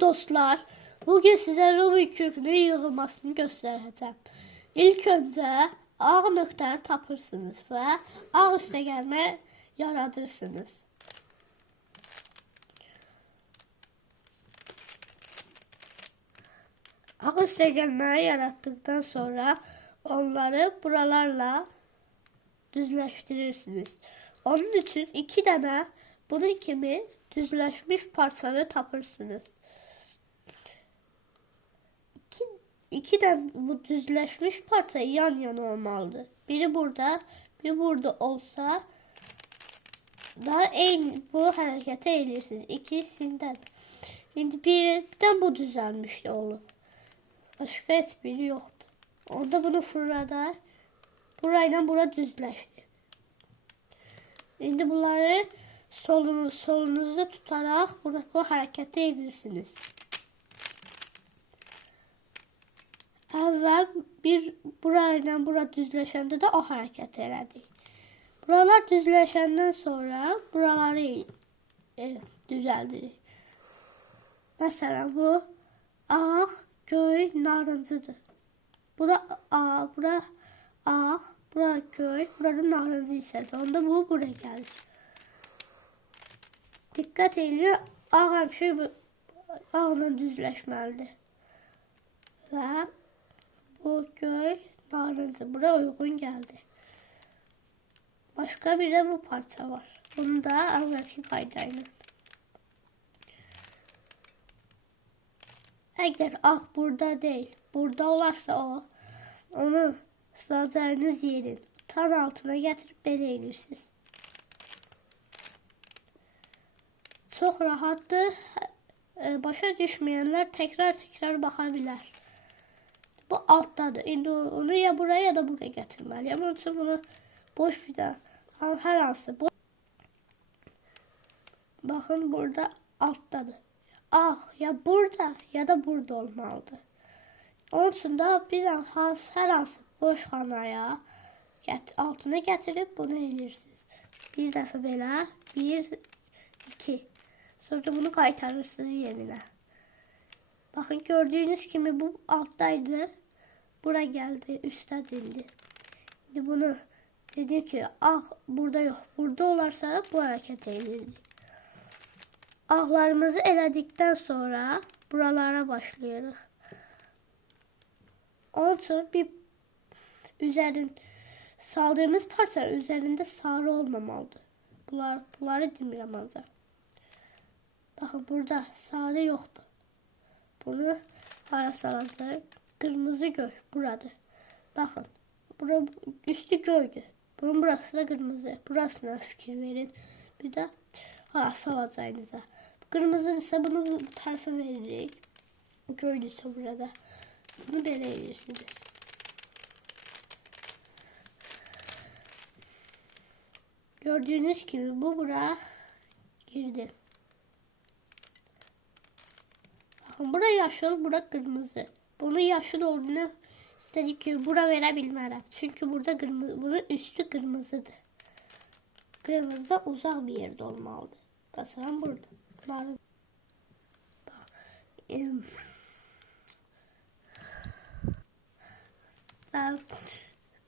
Salam dostlar. Bugün size Rubik küpünün yığılmasını göstereceğim. İlk önce ağ nöqtəni tapırsınız ve ağ üstəgəlmə yaradırsınız. Ağ üstəgəlmə yarattıktan sonra onları buralarla düzleştirirsiniz. Onun için 2 tane bunun kimi düzleşmiş parçanı tapırsınız. İki de bu düzleşmiş parça yan yana olmalıdır. Biri burada, biri burada olsa daha bu harekete edirsiniz. İkisinden. Şimdi birinden bu düzelmişti olur. Başka hiçbiri yoktu. Onda bunu fırladı. Burayla bura düzleşti. Şimdi bunları solunuzda tutarak bu harekete edirsiniz. Əvvəl burayla bura düzləşəndə də o hərəkət elədik. Buralar düzləşəndən sonra buraları düzəldirik. Məsələn, bu ağ, göy, narıncıdır. Bura ağ, bura ağ, bura göy, burada narıncı hissədir. Onda bu buraya gəlir. Diqqət edin, ağ həmişə ağla düzləşməlidir. Və bu göy, narıncı buraya uygun geldi. Başka bir de bu parça var. Bunu da evvelki kaydayla. Eğer ağ burada değil, burada olarsa onu sığacağınız yerin tan altına getirip belə edirsiniz. Çok rahatdır. Başa düşmeyenler tekrar bakabilir. Bu alttadır. İndi onu ya buraya ya da buraya getirmeliyim. Onun için bunu boş bir de her hansı boş. Bakın burada alttadır. Ya burada ya da burada olmalıdır. Onun için de biz her hansı boş xanaya altına getirip bunu edirsiniz. Bir defa belə, 1, 2. Sonra bunu qaytarırsınız yerinə. Bakın gördüğünüz gibi bu alttaydı. Bura geldi, üstte dindi. Şimdi bunu dedim ki burada yok. Burada olarsa bu hareket edildi. Ağlarımızı eledikten sonra buralara başlıyoruz. Onun için bir saldığımız parça üzerinde sarı olmamalıdır. Bunları demirəm ancaq. Bakın burada sarı yoktu. Bunu hara salacağım. Kırmızı göy burada. Bakın. Bura üstü göydü. Bunun burası da kırmızı. Burasına fikir verin. Bir de hara salacağınıza. Kırmızı ise bunu bu tarafa veririk. Göydü ise burada. Bunu belə edirsiniz. Gördüğünüz gibi bu bura girdi. Bura yaşıl, bura kırmızı. Bunu yaşıl olduğunu istedik ki bura verebilmem. Çünkü burada kırmızı, bunun üstü kırmızıdır. Kırmızı da uzak bir yerde olmalıdır. Mesela burada.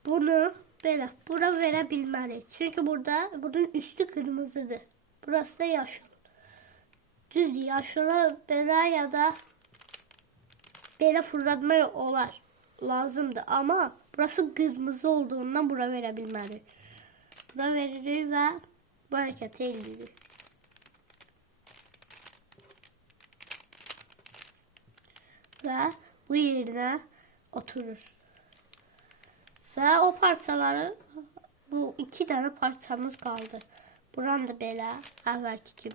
Bunu böyle bura verebilmem. Çünkü burada bunun üstü kırmızıdır. Burası da yaşıl. Düz yaşına belə ya da belə fırlatma olar. Lazımdır. Ama burası kırmızı olduğundan bura verebilmeli. Bura veririk ve bu hareketi edirik. Ve bu yerine oturur. Ve o parçaları bu 2 tane parçamız kaldı. Buran da belə əvvəlki kimi.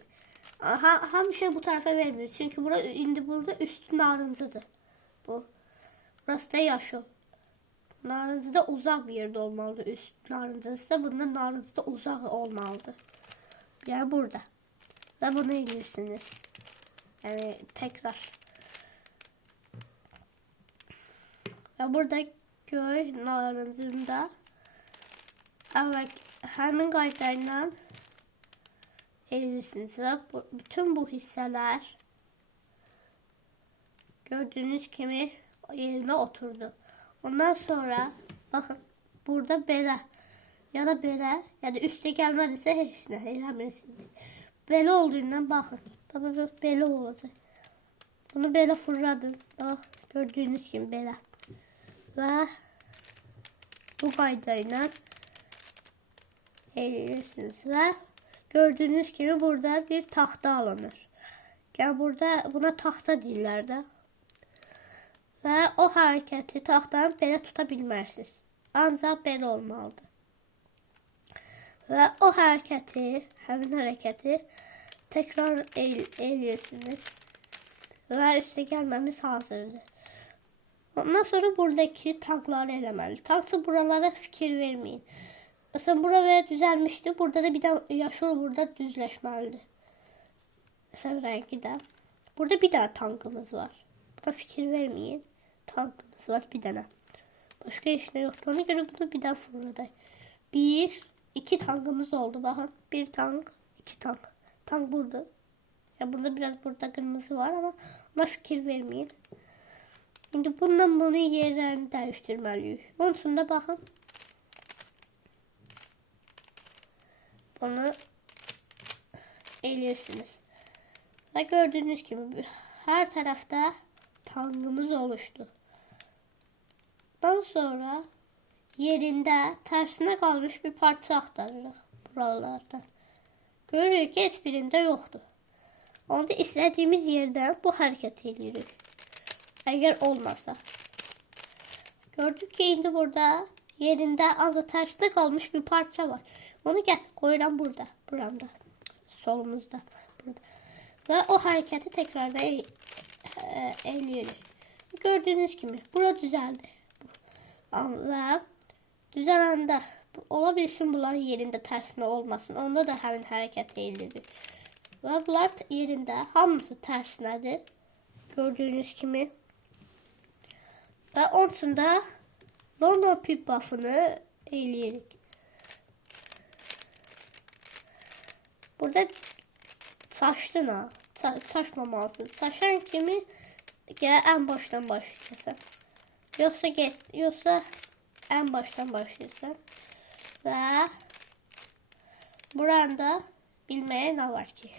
Həmişə bu tarafa vermiyor. Çünkü burada üstü narıncıdır. Burası da yaşıl. Narıncı da uzak bir yerde olmalıdır. Üst narıncısı da bundan narıncı da uzak olmalıdır. Yani burada. Ve bunu edirsiniz. Yani tekrar. Ve burada göy narıncında həmin qaydayla edirsiniz ve bütün bu hisseler gördüğünüz kimi yerine oturdu. Ondan sonra bakın burada belə ya da belə ya da üstə gəlmədisə heç nə eləmirsiniz. Belə olduğundan bakın. Tabii belə olacak. Bunu belə fırladın. Bak gördüğünüz kimi belə. Və bu qaydayla eləyirsiniz və gördüğünüz gibi burada bir taxta alınır. Yani burada buna taxta deyirlər də. Və o hərəkəti taxtanı belə tuta bilmərsiniz. Ancaq belə olmalıdır. Və o hərəkəti, həmin hərəkəti təkrar eləyirsiniz. Və üstə gəlməmiz hazırdır. Ondan sonra buradaki tankları eləməli. Tanksa buralara fikir verməyin. Mesela buraya düzelmişti. Burada da bir de yaşıl burada düzleşmelidir. Mesela rengi de. Burada bir tane tankımız var. Buna fikir vermeyin. Tankımız var bir tane. Başka işler yoktu. Ona göre bunu bir daha fırladı. Bir, iki tankımız oldu. Bakın bir tank, iki tank. Tank burada. Ya burada biraz burada kırmızı var ama ona fikir vermeyin. Şimdi bundan bunu yerlerini değiştirmeliyiz. Onun sonunda bakın. Onu eləyirsiniz. Ve gördüğünüz gibi her tarafta tankımız oluştu. Daha sonra yerinde tersine kalmış bir parça aktarırıq buralardan. Görürük ki hiçbirinde yoktu. Onda istediğimiz yerden bu hareket ediyoruz. Eğer olmasa. Gördük ki indi burada yerinde azı tersine kalmış bir parça var. Onu gel koyuram burada. Buramda. Solumuzda. Burada. Ve o hareketi tekrardan eləyirik. Gördüğünüz gibi bura düzeldi. Ve düzələndə ola bilsin bunlar yerində tərsinə olmasın. Onda da həmin hərəkət eləyirik. Və bunlar yerində hamısı tərsinədir. Gördüğünüz kimi. Və onun üçün də London pip buff'ını eləyirik. Burada saçtın ha. Saçmamalısın. Saçan kimi gel en baştan başlayasan. Yoksa en baştan başlayasan. Ve burada bilmeye ne var ki?